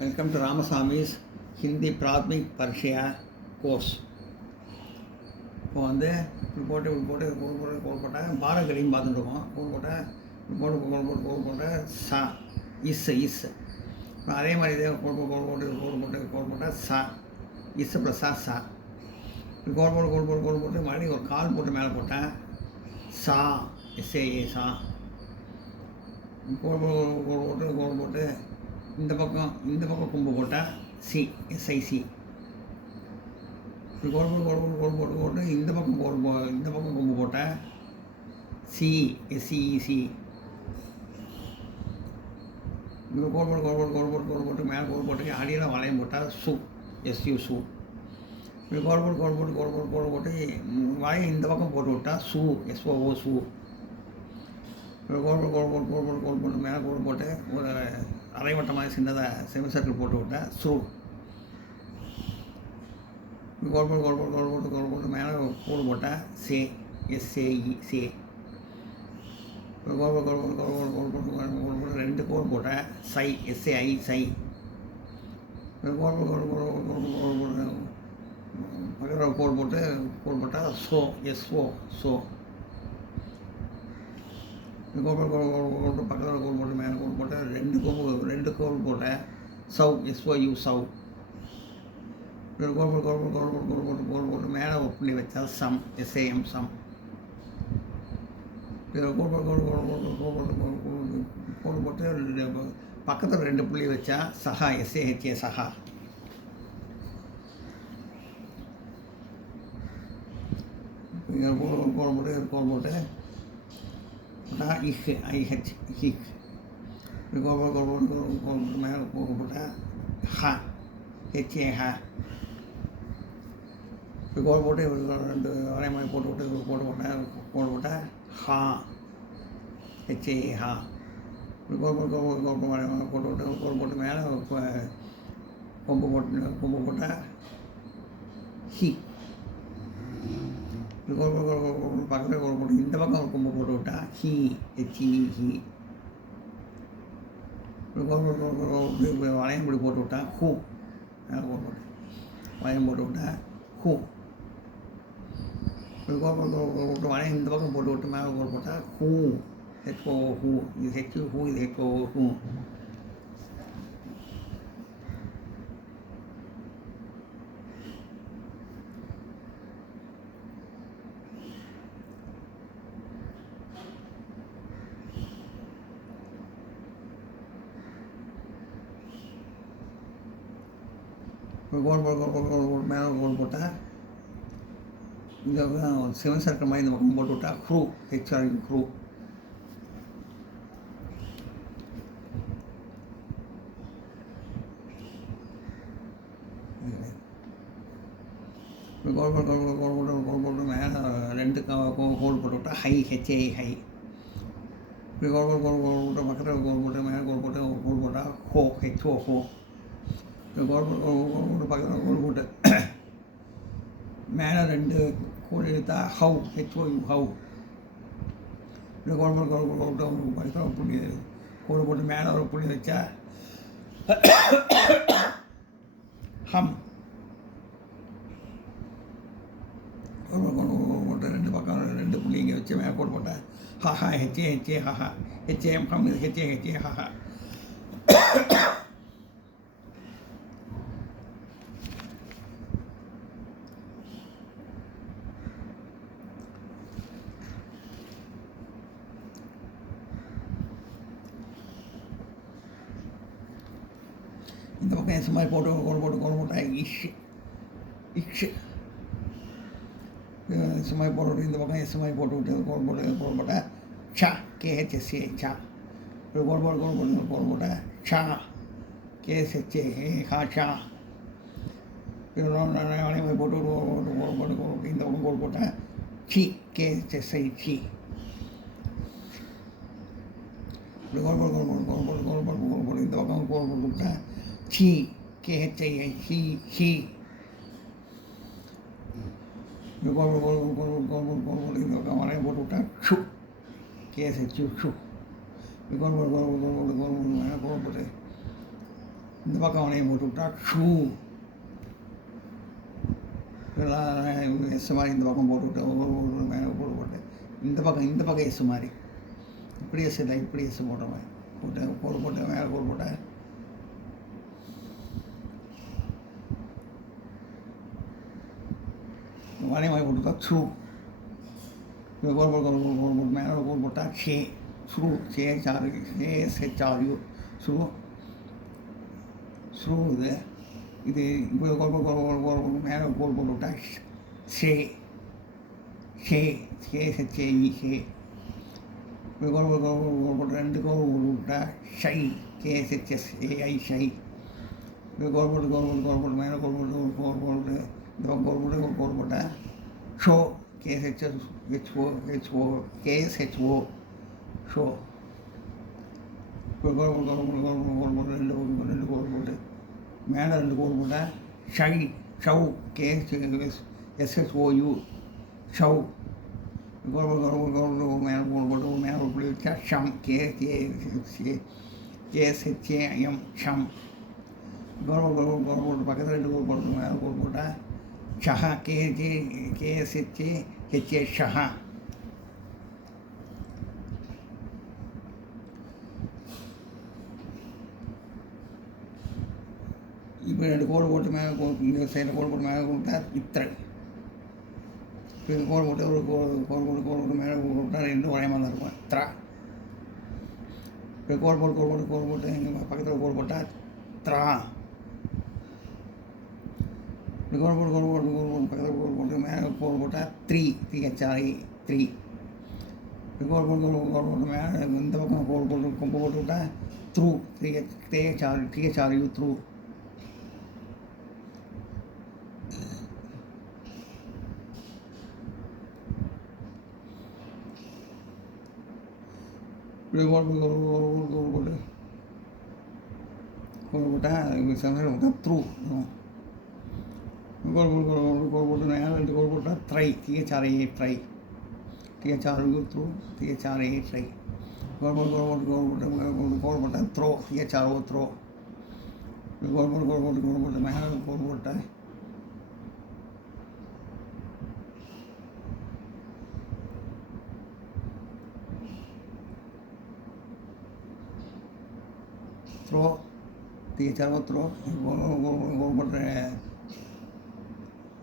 Welcome to Ramasamy's Hindi Prathmik பரிட்சையா course. இப்போ வந்து இப்படி போட்டு கோல் போட்டால் பாரகடின்னு பார்த்துட்டு இருக்கோம். கோல் போட்ட சா இஸ் அதே மாதிரி இதே கோல் போட்டால் சா இஸ் ப்ளஸ் சா. கோல் போட்டு மறுபடியும் ஒரு கால் போட்டு மேலே போட்டேன் சா எஸ்ஏஏ சா. கோல் போட்டு இந்த பக்கம் கொம்பு போட்டால் சி எஸ்ஐசி. கோல் போட்டு இந்த பக்கம் கொம்பு போட்டால் சி எஸ்சிஇசி. இங்கே கோல் போட்டு மேலே கோல் போட்டு அடியில் வளையம் போட்டால் சு எஸ்யூ சு. இப்படி கோல் போட்டு வளையம் இந்த பக்கம் போட்டு விட்டால் சு எஸ்ஓஓ சு. கோல் போட்டு மேலே கோல் போட்டு ஒரு அரைவட்டமாக சின்னதாக செமி சர்க்கிள் போட்டு விட்டேன் ஸ்ரூ. கோல் போட்டு மேலே கோல் போட்டால் சே எஸ்ஏஇ சே. கோல் போட்டு ரெண்டு கோல் போட்டேன் சை எஸ்ஏஐ சை. பக்கத்தில் கோல் போட்டால் சோ எஸ்ஓ சோ. கோல் பக்கத்தில் கோல் போட்டு மேலே கோல் போட்டேன் ரெண்டு கோல் போட்டேன் சவ் எஸ்ஓயு சவ். கோல் போட்டு மேலே புள்ளி வச்சா சம் எஸ்ஏஎம் சம். கோல் போட்டு பக்கத்தில் ரெண்டு புள்ளி வச்சா சஹா எஸ்ஏஹெச்ஏ சஹா. கோல் போட்டு இஹ் ஐஹெச் ஹிக். கோல் மேலே போட்டால் ஹ ஹெச்ஏ ஹ. கோல் போட்டு ரெண்டு வரை மாதிரி போட்டு போட்டால் ஹா ஹெச்ஏ ஹா. கோல் போட்டு மேலே கொம்பு போட்டால் ஹி. பக்கத்தில் கோல் போட்டு இந்த பக்கம் ஒரு கொம்பு போட்டு விட்டா ஹி ஹெச்இ ஹி. வளையம் இப்படி போட்டு விட்டா ஹூ. மேலே கோல் போட்டு வளையம் போட்டு விட்டா ஹூ. போட்டு வளையம் இந்த பக்கம் போட்டு விட்டு மேலே கோல் போட்டால் ஹூ ஹெச்ஓ ஹூ. இது ஹெச்யூ ஹூ, இது ஹெச்ஓ ஹூ. கோல் மேலே கோல் போட்டால் இந்த சிவன் சர்க்கிள் மாதிரி இந்த பக்கம் போட்டு விட்டா க்ரூ ஹெச்ஆர் க்ரூ. கோல் போட்டு மேலே ரெண்டு கோல் போட்டு விட்டா ஹை ஹெச்ஏ ஹை. இப்படி கோல் போட்டு பக்கத்தில் கோல் போட்டு மேலே கோல் போட்டால் ஹோ ஹெச்ஓ ஹோ. கோல் போட்டு பக்கத்தில் கோல் போட்டு மேலே ரெண்டு கோல் எடுத்தா ஹவு ஹெச்ஓயு ஹவு. இப்படி கோல் போட்டு பக்கத்தில் புள்ளி கோல் போட்டு மேலே ஒரு புள்ளி வச்சா ஹம். போட்டு ரெண்டு பக்கம் ரெண்டு புள்ளி இங்கே வச்சு மேலே கோல் போட்டேன் ஹஹா ஹெச்ஏ ஹெச்ஏ ஹஹா ஹெச்ஏஎம் ஹம் ஹெச்ஏ ஹெச்ஏ ஹஹா. இந்த பக்கம் எஸ் மாதிரி போட்டு கோல் போட்டேன் இஷ் இஷ். எஸ் மாதிரி போட்டு இந்த பக்கம் எஸ் மாதிரி போட்டு விட்டு கோல் போட்டேன் சா கேஹெச்எஸ்ஏ சா. கோல் போட்டேன் சா கேஎஸ்ஹெச்ஏ ஹா சா. வளையம் போட்டு இந்த பக்கம் கோல் போட்டேன் சி கேஎஸ்எஸ்ஐ சி. கோல் போட்டு இந்த பக்கம் கோல் போட்டு விட்டேன் சி கேஹெச்ஐ சி சி. கோல் இந்த பக்கம் வளையம் போட்டு விட்டேன் ஷு கேஎஸ்ஹெச்யூ ஷு. கோல் போட்டு இந்த பக்கம் அவனையும் போட்டு விட்டா ஷூ. எஸ் மாதிரி இந்த பக்கம் போட்டு விட்டு ஒவ்வொரு மேலே போட்டு இந்த பக்கம் எஸ் மாதிரி இப்படி எஸ் இல்லை இப்படி எஸ் போட்ட மாதிரி போட்டு மேலே போட்டேன். வளைய மாதிரி போட்டுட்டா ஷூ. கோல் மேலே கோல் போட்டால் ஷே ஷூ. ஷேஹெச்ஆர்யூ ஷூ. ஷூ இது இப்போ மேலே கோல் போட்டு விட்டா ஷே ஷேஹெச்ஏஇ ஷே. இப்போ கோல் போட்டு 2 கோல் போட்டு விட்டா ஷை கேஎஸ்ஹெச்எஸ்ஏஐ ஷை. இப்போ கோல் போட்டு மேலே கோல் போட்டு இந்த பக்கம் கோல் போட்டேன் ஷோ கேஎஸ்ஹெச்ஓ ஷோ. இப்போ கோல் போட்டு 2 கோல் போட்டு மேலே 2 கோல் போட்டேன் ஷை ஷவ் கேஎஸ்ஹெச்ஓயு ஷவ். கோல் மேலே கோல் போட்டு மேலே புள்ளி வச்சா ஷம் கேஎஸ்ஹெச்ஏஎம் ஷம். கோல் போட்டு பக்கத்தில் 2 கோல் போட்டு மேலே கோல் போட்டால் ஷஹா கேஎஸ்ஹெச்ஏ ஷஹா. இப்போ 2 கோல் போட்டு மேலே இந்த சைடில் கோல் போட்டு மேலே போட்டா இத்திரை. இப்போ கோல் போட்டு ஒரு கோல் போட்டு மேலே போட்டால் 2 வளையமாக தான் இருக்கும் த்ரா. இப்போ கோல் போட்டு எங்கள் பக்கத்தில் கோல் போட்டால் த்ரா. இப்படி கோல் போட்டு பக்கத்தில் கோல் போட்டு மேலே கோல் போட்டால் த்ரீஹெச்ஆர்ஐ த்ரீ. இப்படி கோல் போட்டு மேலே இந்த பக்கம் கோல் போட்டு கொம்பு போட்டு விட்டால் த்ரூ டிஹெச்ஆர்யூ த்ரூ. இப்படி கோல் போட்டால் சமையல் போட்டால் த்ரூ. கோல் போட்டு மேலே 2 கோல் போட்டால் த்ரை டிஹெச்ஆர்ஐ ட்ரை டிஹெச்ஆர்யூ த்ரூ டிஹெச்ஆர்ஐ ட்ரை. கோல் போட்டால் த்ரோ டிஹெச்ஆர்ஓ த்ரோ. கோல் போட்டு மேலே கோல் போட்டால் த்ரோ டிஹெச்ஆர்ஓ த்ரோ. கோல் போட்ட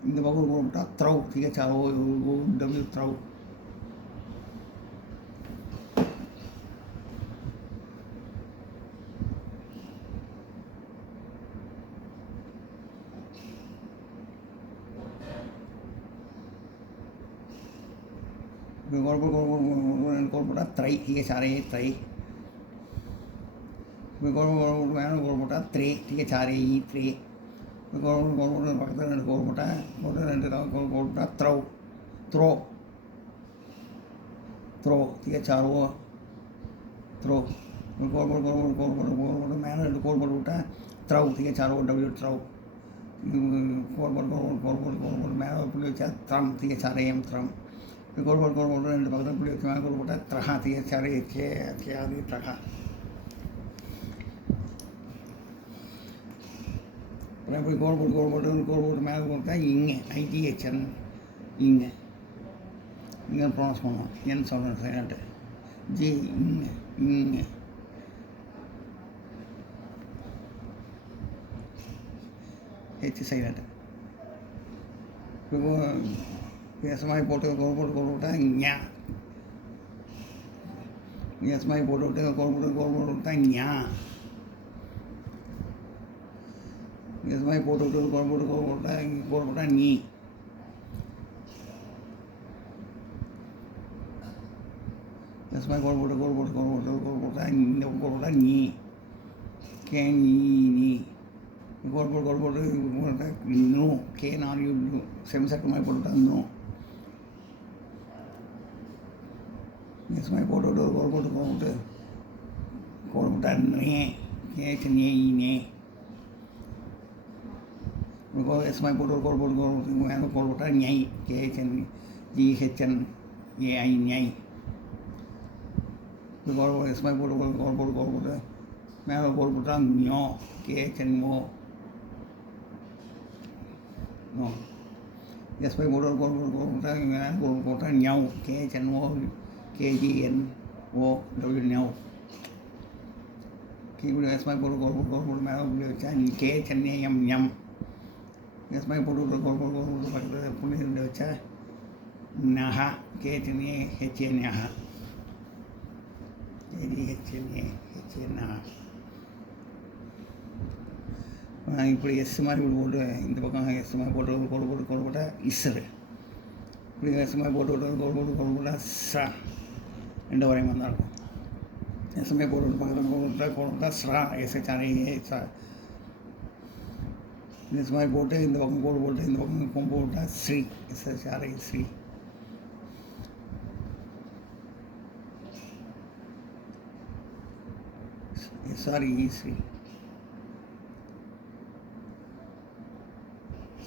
இந்த பக்கம் கோல் போட்டால் த்ரவ் டிஹெச்ஆர்ஓ டபிள்யூ த்ரவ். கோல் போட்டால் த்ரை டிஹெச்ஆர்ஏ த்ரை. கோல் மேலே கோல் போட்டால் த்ரே டிஹெச்ஆர்ஏஇ த்ரே. கோல் போட்டு பக்கத்தில் 2 கோல் போட்டேன் 2 கோல் போட்டால் த்ரோ டிஹெச்ஆர்ஓ த்ரோ. கோல் போட்டு மேலே 2 கோல் போட்டு விட்டேன் த்ரவ் டிஹெச்ஆர்ஓ டபிள்யூ த்ரவ். கோல் போட்டு மேலே புள்ளி வச்சா த்ரம் டிஹெச்ஆர்ஏஎம் த்ரம். கோல் போட்டு 2 பக்கத்தில் புள்ளி வச்சு மேலே கோல் போட்டால் த்ரஹா டிஹெச்ஆர்ஏ கேஆர்இ த்ரஹா. அப்புறம் போய் கோல் போட்டு மேலே போட்டா இங்கே ஐடிஹெச்என் இங்கே ப்ரொனவுன்ஸ் பண்ணுவோம். என் சொல்கிறேன் சைலண்ட்டு ஜி இங்கே ஹெச் சைலண்ட்டு. இப்போ எஸ்மாய் போட்டு கோல் போட்டா ஞா. எஸ்மாய் போட்டு விட்டு கோல் போட்டு விட்டா ஞா. இது மாதிரி போட்டு விட்டு கோல் போட்டால் நீ. இது மாதிரி கோல் போட்டால் இந்த கோல் போட்டால் நீ நீ. கோல் போட்டால் நோ கேஆர்யூ செமிசெக்ட் மாதிரி போட்டுவிட்டா நோ. இது மாதிரி போட்டு கோல் போட்டால் நே நே. எஸ்மாய் போட்டு கோல் மேலே கோல் போட்டால் ஞை கேஹெச்என் ஜிஹெச்என் ஏஐ ஞை. எஸ்மாய் போட்டு கோல் போட்டு மேலே கோடு போட்டால் ஞோ, KHNO. நோ. எஸ்பை போட்டு ஒரு கோடு போட்டால் மேலே கோடு போட்டால் ஞவ், KHNO, KGNOW ஞவ். இப்படி எஸ்பை போட்டு கோடு மேலே இப்படி வச்சா KHNAM ஞம். எஸ்பை போட்டு கோடு பக்கத்தில் புள்ளி ரெண்டு வச்சா நஹா, KHNA நஹா, KGHNA நஹா. இப்படி எஸ் மாதிரி இப்படி போட்டு இந்த பக்கம் எஸ் மாதிரி போட்டு கோடு போட்டால் இஸ்ரு. இப்படி எஸ் மாதிரி போட்டு கோடு போட்டால் ஸ்ரா. ரெண்டு வரையும் தான் இருக்கும். எஸ்எம்ஏ போட்டு பக்கத்தில் கோடு போட்டால் ஸ்ரா, SHRA ஸ்ரா. எஸ் மாதிரி போட்டு இந்த பக்கம் கோடு போட்டு இந்த பக்கம் கொம்பு போட்டால் ஸ்ரீ, SHRA ஸ்ரீ. SRE ஸ்ரீ.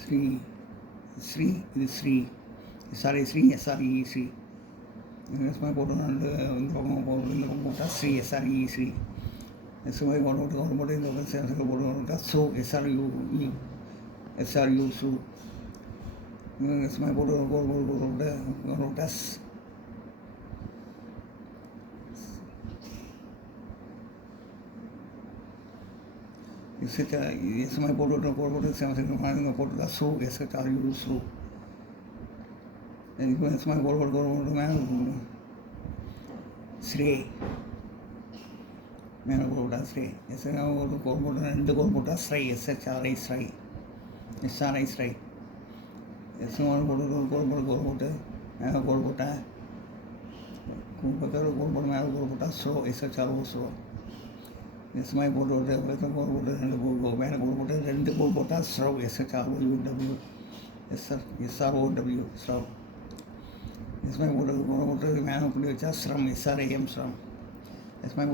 ஸ்ரீ இது ஸ்ரீ, SRA ஸ்ரீ, SRE ஸ்ரீ. எஸ்மாதிரி போட்டு இந்த பக்கம் போட்டு இந்த பக்கம் போட்டால் ஸ்ரீ, SRE ஸ்ரீ. எஸ்மாதிரி போட்டு இந்த பக்கம் சேர்ந்து போட்டு சு, SRU சு. எஸ்மாதிரி போட்டு எஸ்மாதிரி போட்டு சேர்ந்து போட்டுதான் சு, SHRU சு. இப்போ எஸ்மாதிரி போட்டு மேலே ஸ்ரீ, மேலே போட்டால் ஸ்ரீ. போட்டு ரெண்டு கோடு போட்டால் ஸ்ரை, SHRI ஸ்ரை, SRI ஸ்ரை. எஸ்மாதிரி போட்டு போட்டு மேலே கோடு போட்டால் பக்கத்தில் கோடு போட்டு மேலே கோடு போட்டால் ஸோ, SHRO ஸோ. எஸ்மாதிரி போட்டு கோடு ரெண்டு மேலே கோடு போட்டு ரெண்டு கோடு போட்டால் ஸ்ரவ், SHROUW, SROW ஸ்ரவ். எஸ்மாதிரி போட்டு மேலே புள்ளி வச்சா ஸ்ரம், SRAM ஸ்ரம். எஸ்மாதிரி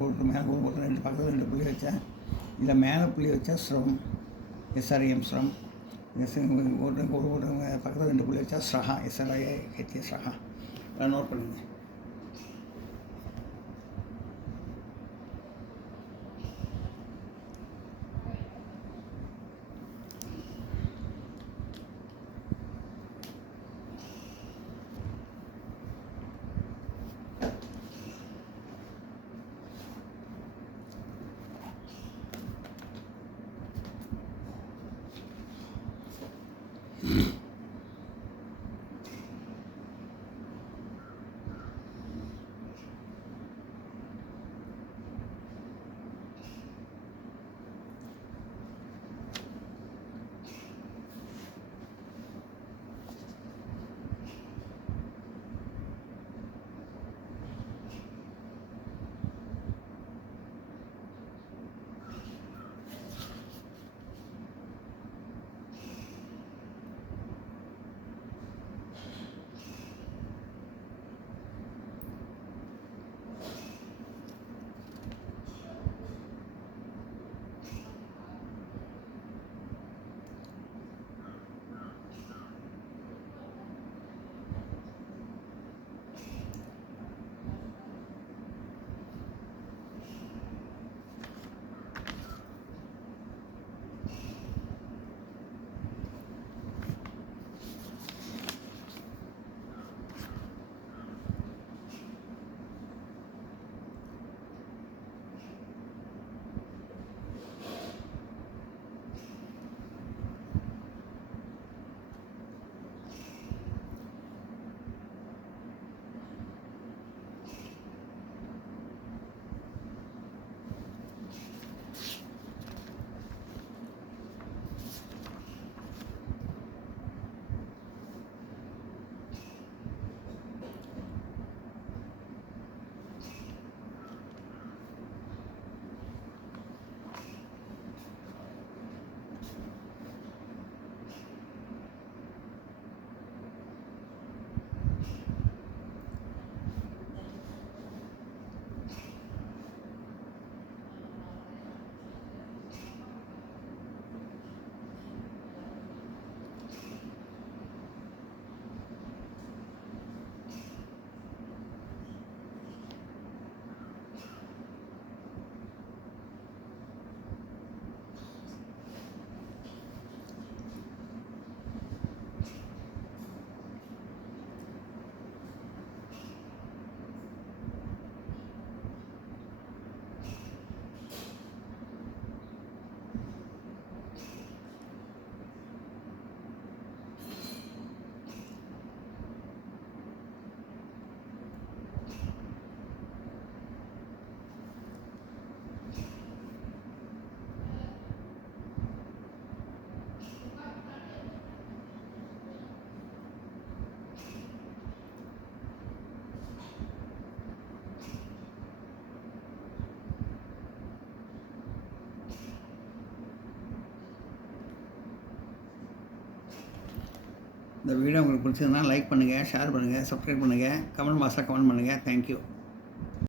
போட்டு மேலே போட்டு ரெண்டு பக்கத்தில் ரெண்டு புள்ளி வச்சா இல்லை மேலே புள்ளி வச்சா ஸ்ரம், SRAM ஸ்ரம். போட்டு பக்கத்தில் ரெண்டு புள்ளி வச்சா ஸ்ரஹா, SRIHA ஸ்ரஹா. நோட் பண்ணுங்க. இந்த வீடியோ உங்களுக்கு பிடிச்சிருந்தா லைக் பண்ணுங்கள், ஷேர் பண்ணுங்கள், சப்ஸ்கிரைப் பண்ணுங்கள், கமெண்ட் பாக்ஸில் கமெண்ட் பண்ணுங்கள். தேங்க்யூ.